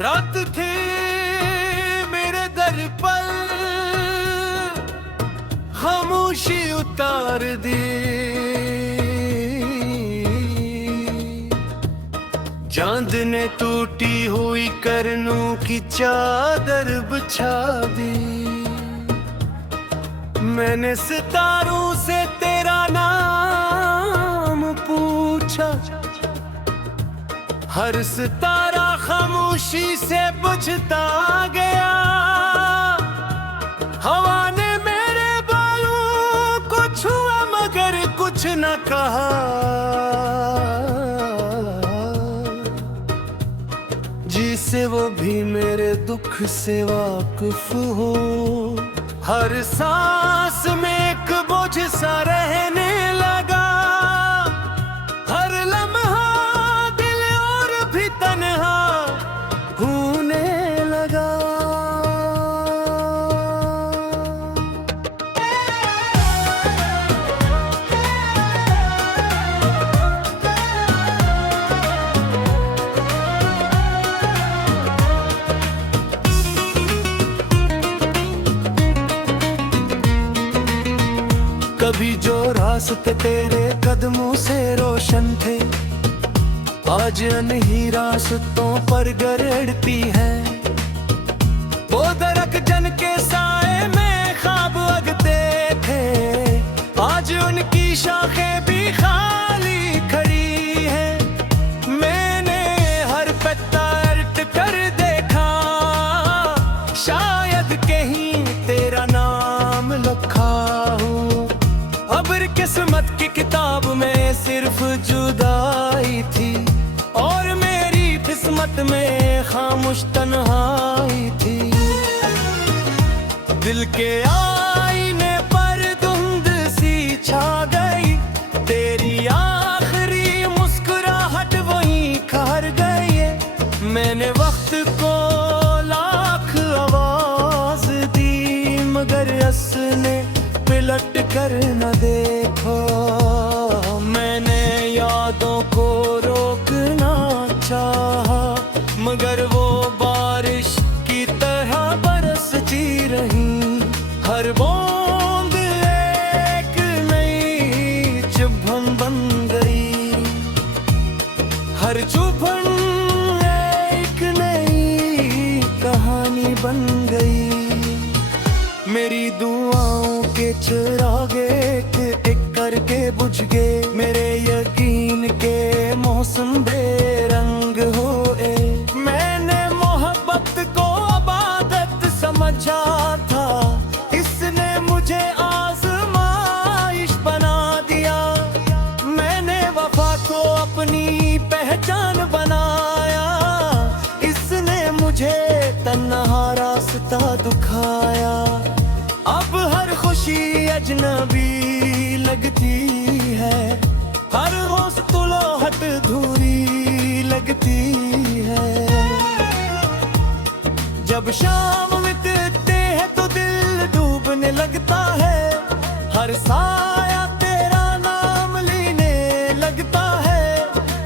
रात थे मेरे दर पर, खामोशी उतार दी। चांद ने टूटी हुई करनों की चादर बिछा दी। मैंने सितारों से तेरा नाम पूछा, हर सितारा खामोशी से बुझता गया। हवा ने मेरे बालों को छुआ मगर कुछ न कहा। जिसे वो भी मेरे दुख से वाकिफ हो, हर सांस में एक बोझ सा रहने लगा। हर लम्हा दिल और भी तन्हा होने लगा। कभी जो रास्ते तेरे कदमों से रोशन थे, आज अनही रास्तों पर गरड़ती है। वो दरख्त जन के साए में ख्वाब उगते थे, आज उनकी शाखें भी खाली खड़ी है। मैंने हर पत्ता उलट कर देखा, शायद कहीं तेरा नाम लिखा हो। अबर किस्मत की किताब में सिर्फ जुदाई थी, और मेरी किस्मत में खामोश तन्हाई थी। दिल के आईने पर धुंध सी छा गई, तेरी आखिरी मुस्कुराहट वहीं खर गई है। मैंने वक्त को लाख आवाज दी, मगर उसने पलट कर न देखो। मैंने यादों को रोकना चाहा, मगर वो बारिश की तरह बरसती रही। हर बूंद एक नई चुभन बन गई, हर चुभन एक नई कहानी बन गई। मेरी दुआओं के चिराग एक एक करके बुझ गए, मेरे यकीन के मौसम बेरंग होए। मैंने मोहब्बत को इबादत समझा था, इसने मुझे आज़माइश बना दिया। मैंने वफा को अपनी पहचान बनाया, इसने मुझे तन्हा रास्ता दिखाया। अब हर खुशी अजनबी लगती है, हर हौसलाहट धूरी लगती है। जब शाम बीतते हैं तो दिल डूबने लगता है, हर साया तेरा नाम लेने लगता है।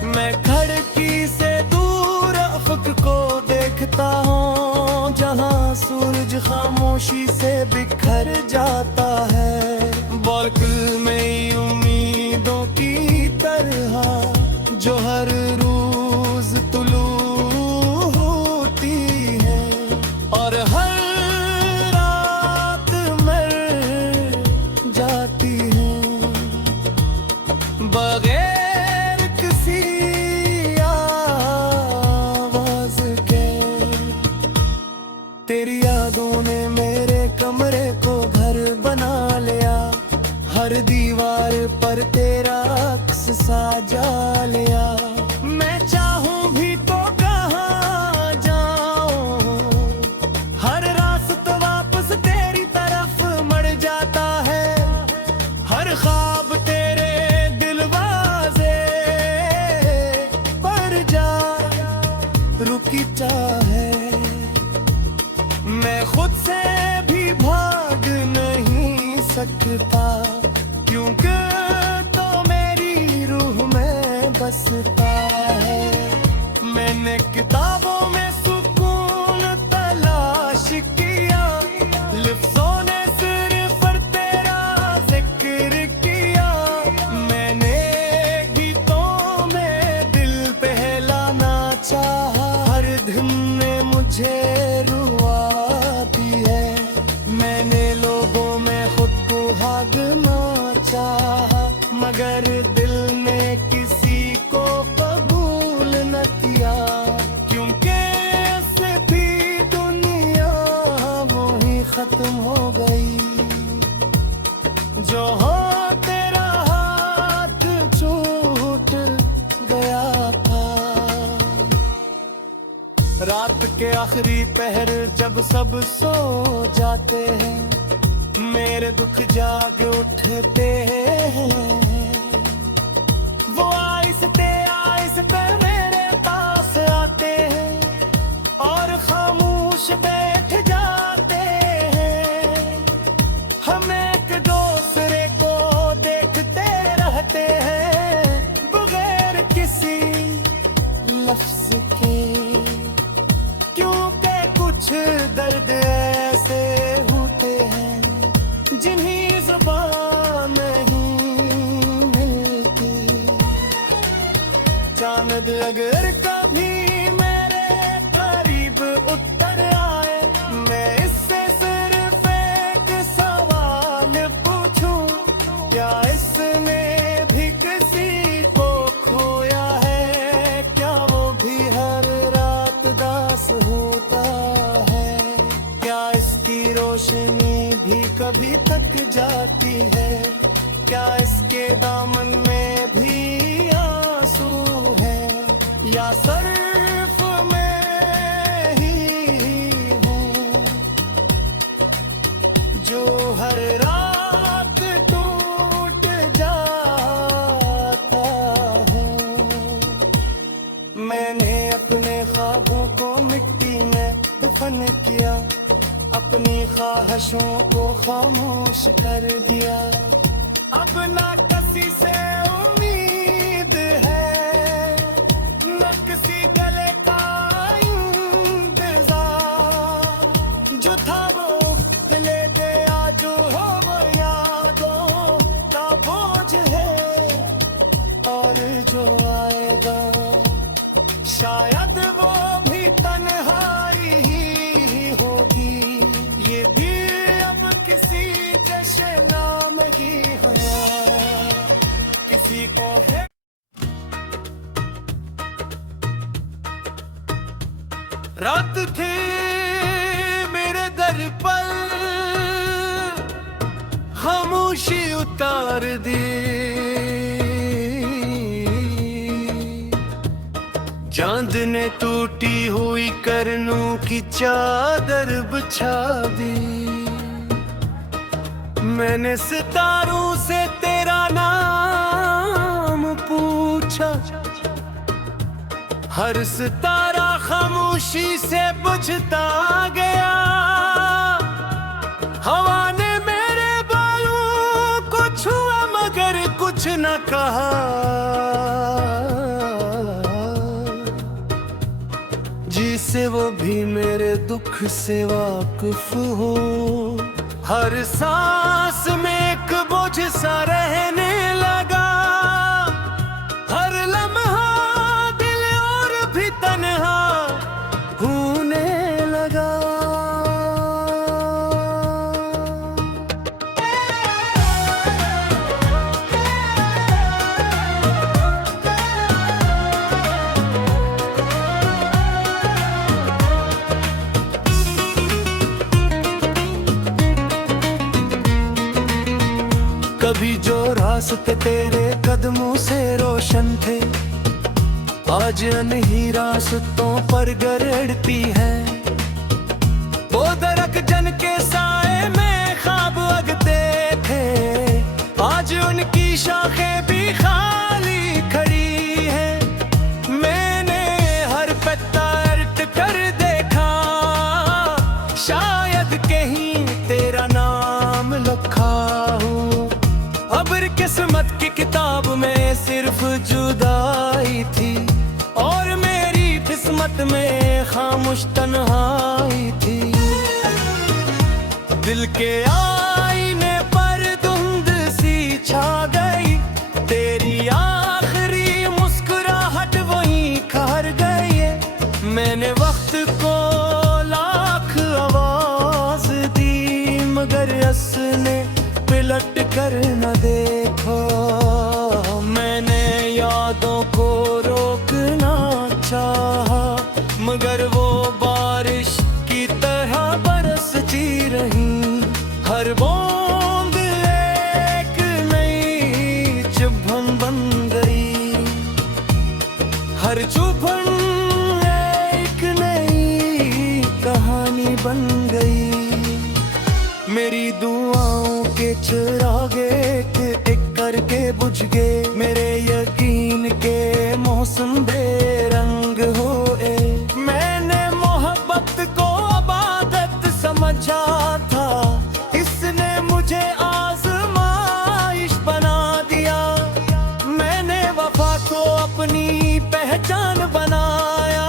मैं खिड़की से दूर अफक को देखता हूँ, जहाँ सूरज खामोशी से बिखर जाता है। बालकनी में उम्मीदों की तरह जो हर रोज तुलू होती है, और हर रात मर जाती है बगैर किसी आवाज के। तेरी यादों ने मेरे कमरे को घर बना लिया, हर दीवार पर तेरा अक्स साजा लिया। मैं चाहूं भी तो कहाँ जाऊं, हर रास्ता वापस तेरी तरफ मड़ जाता है। हर ख्वाब तेरे दिलवाजे पर जा रुकी चाहे। मैं खुद से भी भाग नहीं सकता, क्योंकि तो मेरी रूह में बसता है। मैंने किताबों में सुकून रात के आखिरी पहर जब सब सो जाते हैं, मेरे दुख जाग उठते हैं। वो आहिस्ते मेरे पास आते हैं और खामोश बैठ जाते हैं। हम एक दूसरे को देखते रहते हैं बगैर किसी लफ्ज के, क्योंकि कुछ दर्द ऐसे होते हैं जिन्हें ज़ुबान नहीं मिलती। चांद अगर कभी मेरे करीब उतर आए, मैं इससे सिर्फ एक सवाल पूछूं, क्या इसने भी किसी को खोया है? क्या वो भी हर रात दास होता है? क्या इसकी रोशनी भी कभी तक जाती है? क्या इसके दामन में भी आंसू है, या सिर्फ मैं ही हूँ जो हर रात टूट जाता हूँ? मैंने अपने ख्वाबों को मिट्टी में दफन किया, अपनी ख्वाहिशों को खामोश कर दिया। अब ना किसी से उम्मीद है, न किसी गले का इंतजार। जो था वो ले गया, जो हो वो यादों का बोझ है, और जो आएगा शायद वो भी तन्हाई ही होगी। ये भी अब किसी जश्न नाम की किसी को है। रात थे मेरे दर पर, खामोशी उतार दी। चांद ने टूटी हुई करनों की चादर बिछा दी। मैंने सितारों से तेरा नाम पूछा, हर सितारा खामोशी से बुझता गया। हवा ने मेरे बालों को छुआ मगर कुछ न कहा। जिसे वो भी मेरे दुख से वाकिफ हो, हर सांस में एक बोझ सा रहने लगा। हर लम्हा दिल और भी तन्हा होने लगा। कभी जो रास्ते तेरे कदमों से रोशन थे, आज अनही रास्तों पर गरड़ती है। वो दरक जन के साए में ख्वाब अगते थे, आज उनकी शाखें भी खाली खड़ी है। मैंने हर पत्ता उलट कर देखा, शायद कहीं तेरा नाम लिखा हो। अबर किस्मत की किताब में सिर्फ जुदाई थी, और मेरी किस्मत में खामोश तन्हाई थी। दिल के आईने पर धुंध सी छा गई, तेरी आखिरी मुस्कुराहट वहीं खर गई है। मैंने वक्त को लाख आवाज दी, मगर उसने पलट कर न देखा। मैंने यादों को रोकना चाहा, मगर वो बारिश की तरह बरसती रही। हर बूंद एक नई चुभन बन गई, हर चुभन एक नई बुझ गए मेरे यकीन के मौसम बेरंग होए। मैंने मोहब्बत को इबादत समझा था, इसने मुझे आज़माइश बना दिया। मैंने वफा को अपनी पहचान बनाया,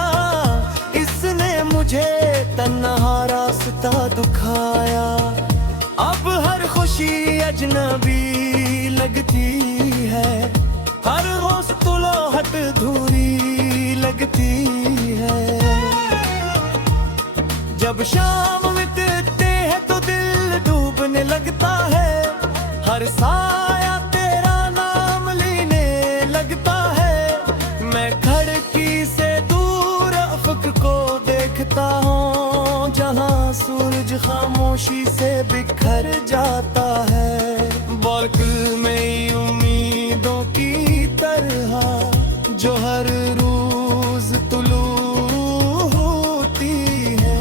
इसने मुझे तन्हा रास्ता दिखाया। अब हर खुशी अजनबी लगती है, हर हौसला धूरी लगती है। जब शाम बीतते हैं तो दिल डूबने लगता है, हर साया तेरा नाम लेने लगता है। मैं खिड़की से दूर अफक को देखता हूँ, जहाँ सूरज खामोशी से बिखर जाता है। बालकनी में उम्मीदों की तरह जो हर रोज तुलू होती है,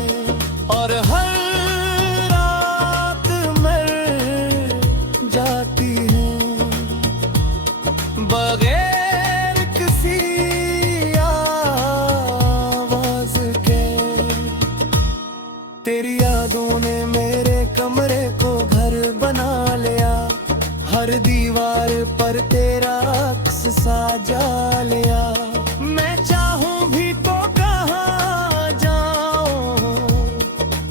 और हर रात मर जाती है बगैर किसी आवाज के। तेरी यादों ने मेरे कमरे को घर बना लिया, हर दीवार पर तेरा अक्स साजा लिया। मैं चाहूं भी तो कहाँ जाऊं,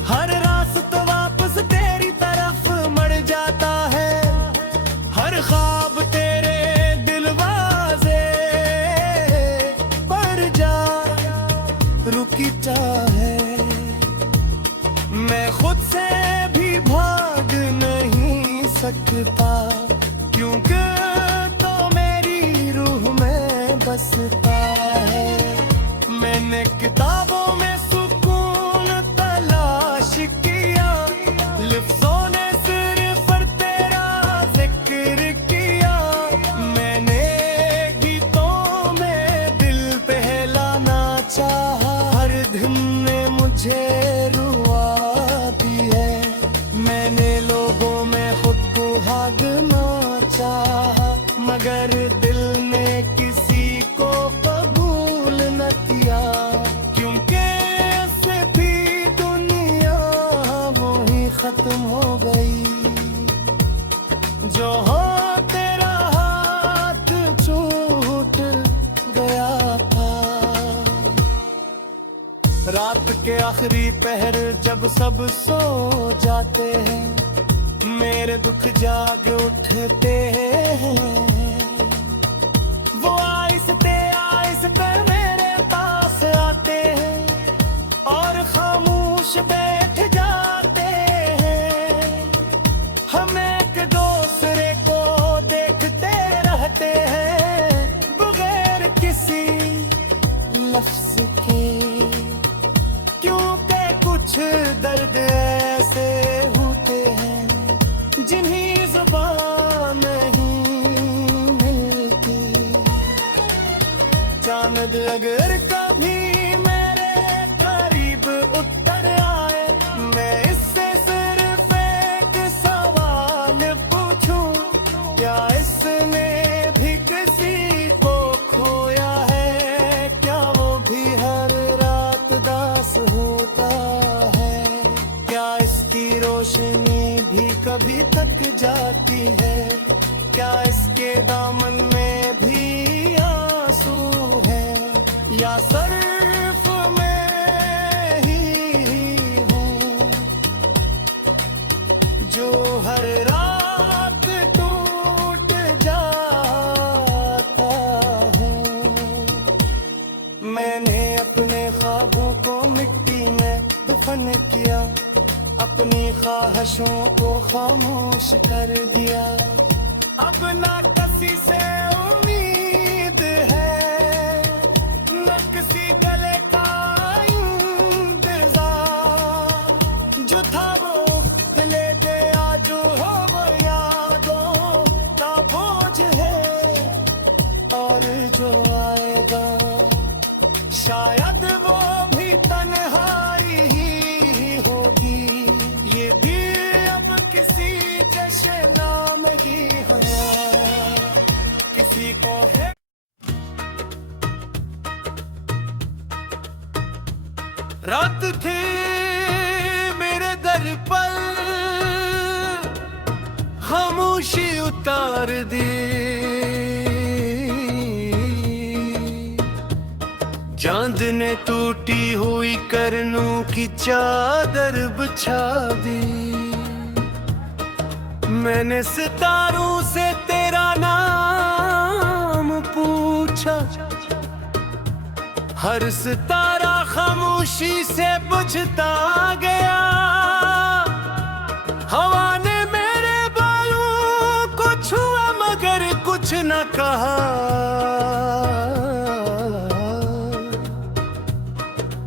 हर रास्ता वापस तेरी तरफ मड़ जाता है। हर ख्वाब तेरे दिलवाजे पर जा रुकी चाहे। मैं खुद से भी भाग नहीं सकता, क्योंकि तो मेरी रूह में बसता है। मैंने किताबों में सुकून तलाश किया, लफ्ज़ों ने सिर्फ तेरा जिक्र किया। मैंने गीतों में दिल बहलाना चाहा, हर धुन ने मुझे रुआ दी है। मैंने लोगों में खुद को भागना चाहा, मगर दिल ने किसी को कबूल न किया। क्योंकि ऐसे भी दुनिया वो ही खत्म हो गई, जो हो तेरा हाथ छूट गया था। रात के आखिरी पहर जब सब सो जाते हैं, मेरे दुख जाग उठते हैं। वो आहिस्ते मेरे पास आते हैं और खामोश बैठ जाते हैं। हम एक दूसरे को देखते रहते हैं बगैर किसी लफ्ज के, क्योंकि कुछ दर्द ऐसे होते हैं जिन्हें ज़ुबान नहीं मिलती। चांद अगर कभी मेरे करीब उतर आए, मैं इससे सिर्फ एक सवाल पूछूं, क्या इसने भी किसी को खोया है? क्या वो भी हर रात दास होता है? क्या इसकी रोशनी भी कभी तक जाती है? क्या इसके दामन में भी आंसू है, या सिर्फ मैं ही हूँ जो हर रात टूट जाता हूँ? मैंने अपने ख्वाबों को मिट्टी में दफन किया, अपनी ख्वाहिशों को खामोश कर दिया। अब ना किसी से उम्मीद है, न किसी गले का इंतजार। जो था वो ले दे आज हो वो यादों का बोझ है, और जो आएगा शायद वो भी तन्हाई ही होगी। ये भी अब किसी जश्न नाम ही है रात थे मेरे दर पर, खामोशी उतार दी। चांद ने टूटी हुई करनों की चादर बिछा दी। मैंने सितारों से तेरा नाम पूछा, हर सितारा खामोशी से बुझता गया। हवा ने मेरे बालों को छुआ मगर कुछ न कहा।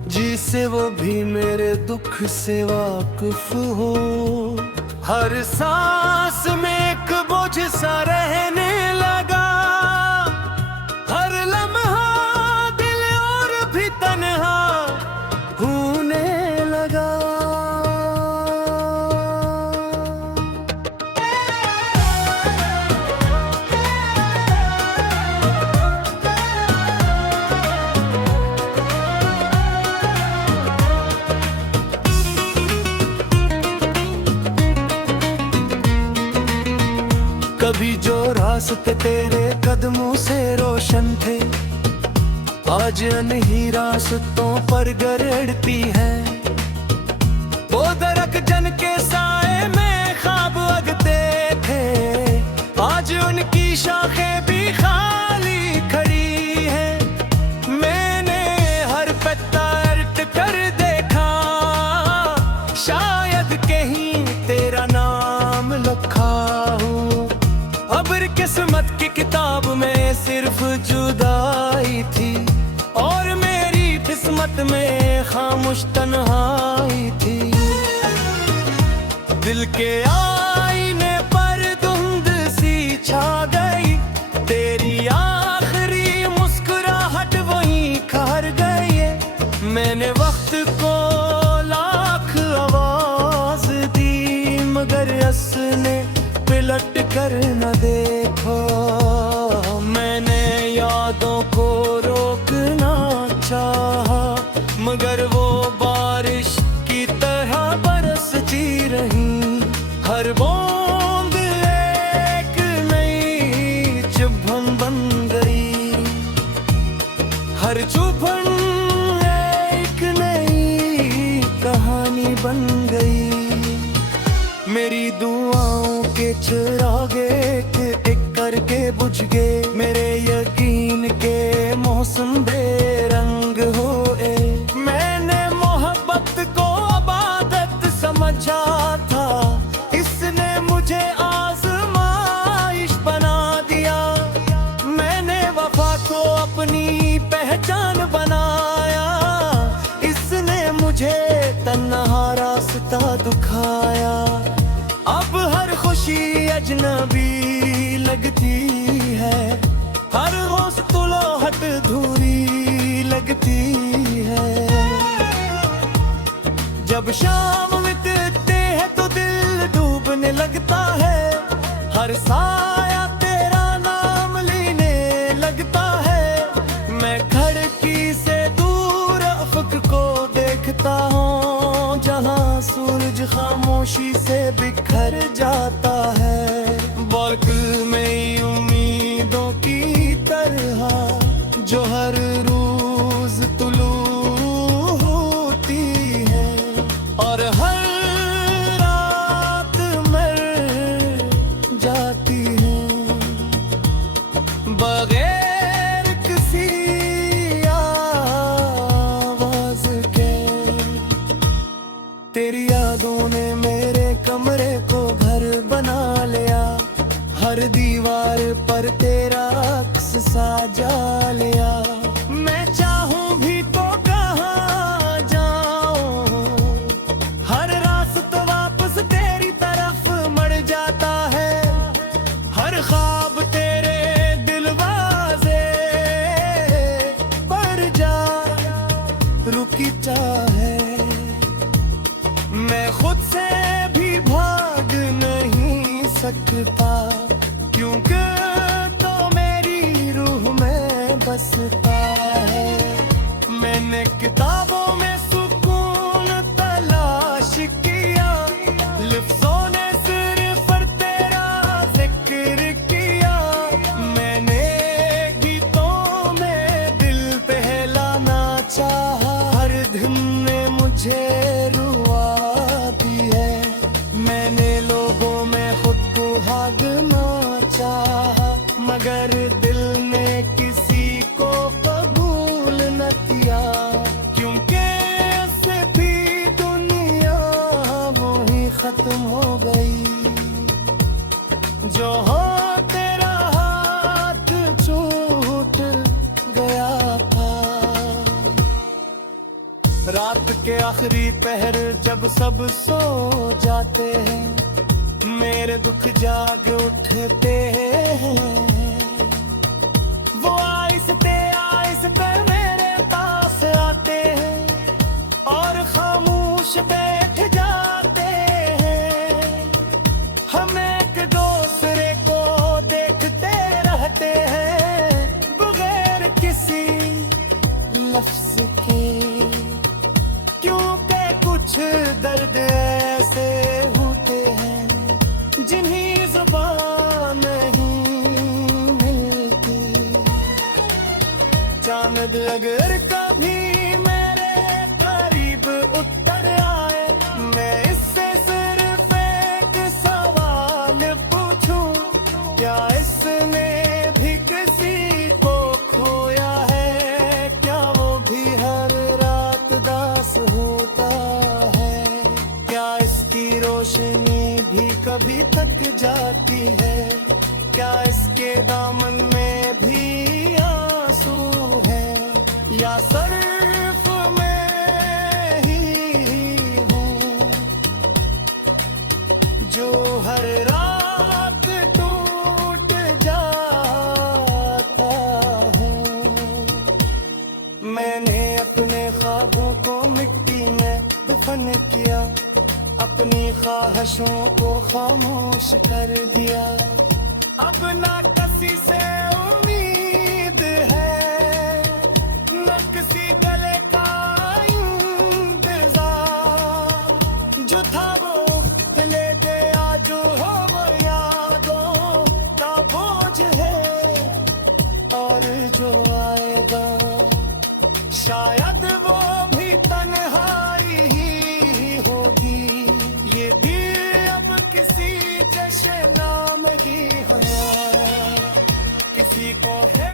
जिसे वो भी मेरे दुख से वाकिफ हो, हर सांस में एक बोझ सा रहने लगा। हर लम्हा दिल और भी तन्हा होने लगा। कभी जो रास्ते तेरे कदमों से रोशन थे, आज नहीं रास्तों पर गरड़ती है। वो दरक जन के साए में ख्वाब अगते थे, आज उनकी शाखें भी खाली खड़ी है। मैंने हर पत्ता उलट कर देखा, शायद कहीं तेरा नाम लिखा हो। अबर किस्मत की किताब में सिर्फ जुदाई थी, और मेरी किस्मत में खामोश तन्हाई थी। दिल के आईने पर धुंध सी छा गई, तेरी आखिरी मुस्कुराहट वहीं खर गई है। मैंने वक्त को लाख आवाज दी, मगर उसने पलट कर न देखो। मैंने यादों को रोकना चाहा, मगर वो बारिश की तरह बरसती रही। हर बूंद एक नई चुभन बन गई, हर चुभन एक नई कहानी बन गई। मेरी दुआओं के चिराग एक एक करके बुझ गए, मेरे यकीन के मौसम बेरंग हुए। मैंने मोहब्बत को इबादत समझा था, इसने मुझे आज़माइश बना दिया। मैंने वफा को अपनी पहचान बनाया, इसने मुझे तन्हा रास्ता दिखाया। अब हर खुशी अजनबी लगती है, हर हौसला धूरी लगती है। जब शाम बीतते हैं तो दिल डूबने लगता है, हर साया तेरा नाम लेने लगता है। मैं खिड़की से दूर अफक को देखता हूँ, जहाँ सूरज खामोशी से बिखर जाता है। बालकनी में उम्मीदों की तरह जो हर रोज तुलू होती है, और हर रात मर जाती है बगैर किसी आवाज के। तेरी यादों ने मेरे कमरे को घर बना लिया, हर दीवार पर तेरा अक्स साजा लिया। मैं चाहूं भी तो कहाँ जाऊं, हर रास्ता वापस तेरी तरफ मड़ जाता है। हर ख्वाब तेरे दिलवाजे पर जा रुकी चाहे। मैं खुद से भी भाग नहीं सकता, क्योंकि तो मेरी रूह में बसता है। मैंने किताबों में सुकून गया था। रात के आखिरी पहर जब सब सो जाते हैं, मेरे दुख जाग उठते हैं। वो आहिस्ते मेरे पास आते हैं और खामोश बैठ जाते हैं। हम एक दूसरे को देखते रहते हैं बगैर किसी लफ्ज के, क्योंकि कुछ दर्द ऐसे होते हैं जिन्हें ज़ुबान नहीं मिलती। चांद अगर कभी मेरे करीब उतर आए, मैं इससे सिर्फ एक सवाल पूछूं, क्या इसने भी किसी को खोया है? क्या वो भी हर रात दास होता है? क्या इसकी रोशनी भी कभी तक जाती है? क्या इसके दामन में भी आंसू है, या सिर्फ मैं ही हूँ जो हर रात टूट जाता हूँ? मैंने अपने ख्वाबों को मिट्टी में दफन किया, अपनी ख्वाहिशों को खामोश कर दिया। अब ना किसी से उम्मीद है, न किसी गले का इंतजार। जो था वो ले दे आज हो वो यादों का बोझ है, और जो आएगा शायद वो भी तन्हाई ही होगी। ये भी अब किसी जश्न नाम ही है, किसी को है।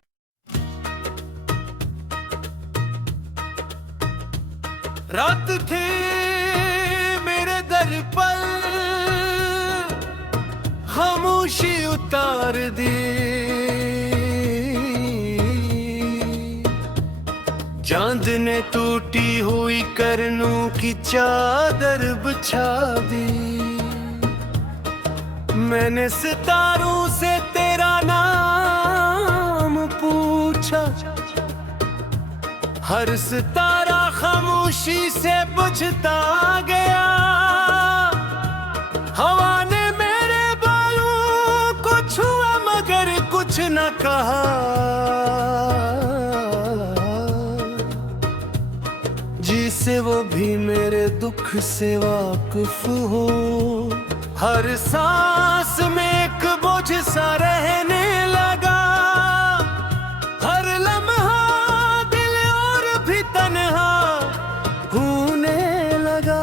रात थे मेरे दर पर, खामोशी उतार दी। चांद ने टूटी हुई करनों की चादर बिछा दी। मैंने सितारों से तेरा नाम पूछा, हर सितारा खामोशी से बुझता गया। हवा ने मेरे बालों को छुआ मगर कुछ न कहा, जिसे वो भी मेरे दुख से वाकिफ हो। हर सांस में एक बोझ सा रहने लगा, हर लम्हा दिल और भी तन्हा होने लगा।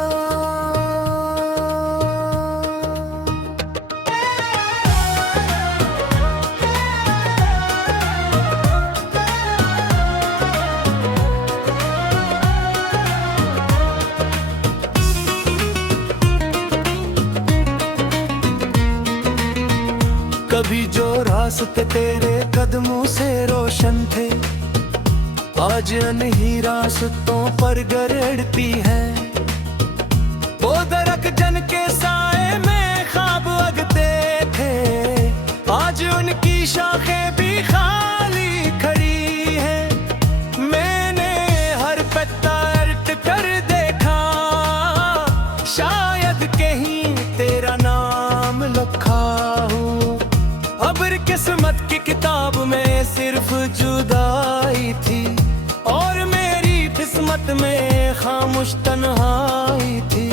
कभी जो रास्ते तेरे कदमों से रोशन थे, आज अनही रास्तों पर गरड़ती है। वो दरक जन के साए में ख्वाब अगते थे, आज उनकी शाखें भी खाली खड़ी है। मैंने हर पत्ता उलट कर देखा, शायद कहीं तेरा नाम लिखा हो। अबर किस्मत की किताब में सिर्फ जुदाई थी, और मेरी किस्मत में खामोश तन्हाई थी।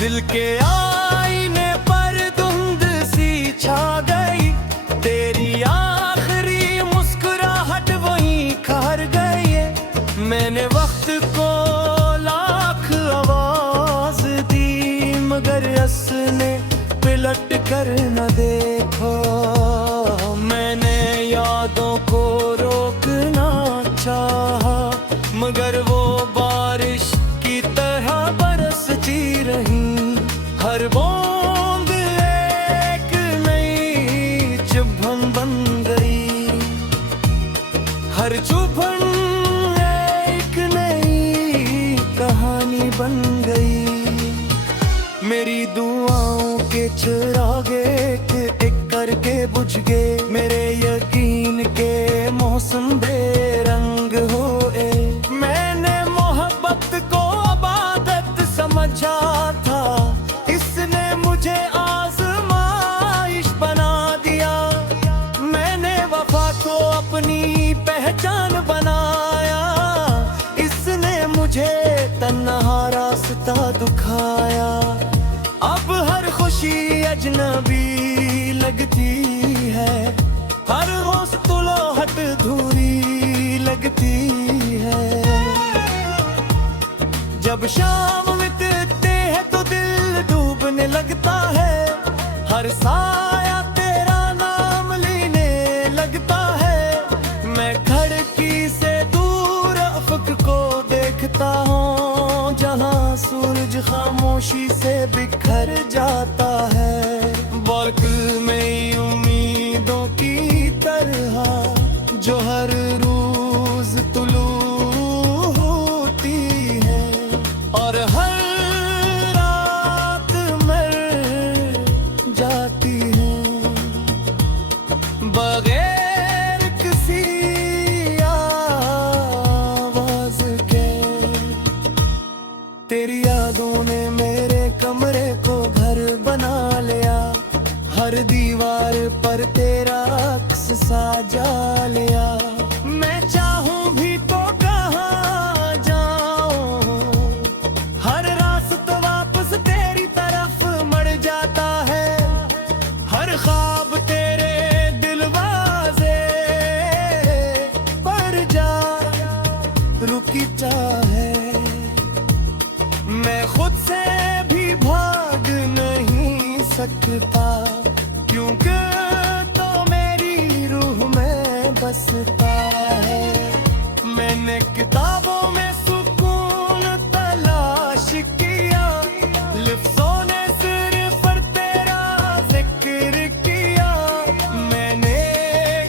दिल के आईने पर धुंध सी छा गई, तेरी आखिरी मुस्कुराहट वहीं खर गई है। मैंने वक्त को लाख आवाज दी, मगर असने पलट कर न देखो। मैंने यादों को रोकना चाहा, मगर वो बारिश की तरह बरसती रही। हर बूंद एक नई चुभन बन गई, हर चुभन एक नई कहानी बन गई। मेरी दुआओं के चिरागे एक एक करके बुझ गए। मेरे यकीन के मौसम बेरंग होए। मैंने मोहब्बत को इबादत समझा था, इसने मुझे आज़माइश बना दिया। मैंने वफा को अपनी पहचान बनाया, इसने मुझे तन्हा रास्ता दिखाया। अब हर खुशी अजनबी लगती है, हर हौसला धूरी लगती है। जब शाम बीतते हैं तो दिल डूबने लगता है, हर साया तेरा नाम लेने लगता है। मैं खिड़की से दूर अफक को देखता हूँ, जहाँ सूरज खामोशी से बिखर जाता है। बालकनी में उम्मीदों की तरह जो हर रोज तुलू होती है, और हर रात मर जाती है बगैर किसी आवाज के। तेरी यादों ने मेरे कमरे को घर बना लिया, हर दीवार पर तेरा अक्स साजा लिया। मैं चाहूं भी तो कहाँ जाऊं, हर रास्ता वापस तेरी तरफ मड़ जाता है। हर ख्वाब तेरे दिलवाजे पर जा रुकी चाहे। मैं खुद से भी भाग नहीं सकता, क्योंकि तो मेरी रूह में बसता है। मैंने किताबों में सुकून तलाश किया, लफ्ज़ों ने सिर्फ तेरा जिक्र किया। मैंने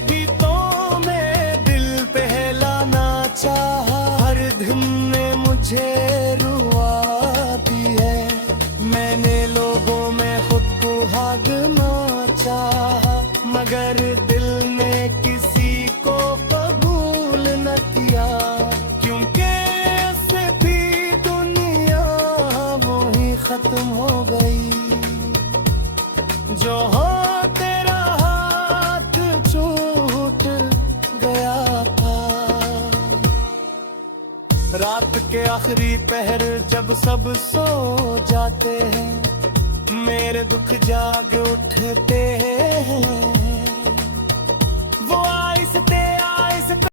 गीतों में दिल बहलाना चाहा, हर धुन ने मुझे रुआ दी है। मैंने लोगों में खुद को आज़मा चाहा, मगर दिल ने किसी को कबूल न किया। क्योंकि उससे भी दुनिया वो ही खत्म हो गई, जो हो तेरा हाथ छूट गया था। रात के आखिरी पहर जब सब सो जाते हैं, मेरे दुख जाग उठते हैं। वो आहिस्ते आहिस्ते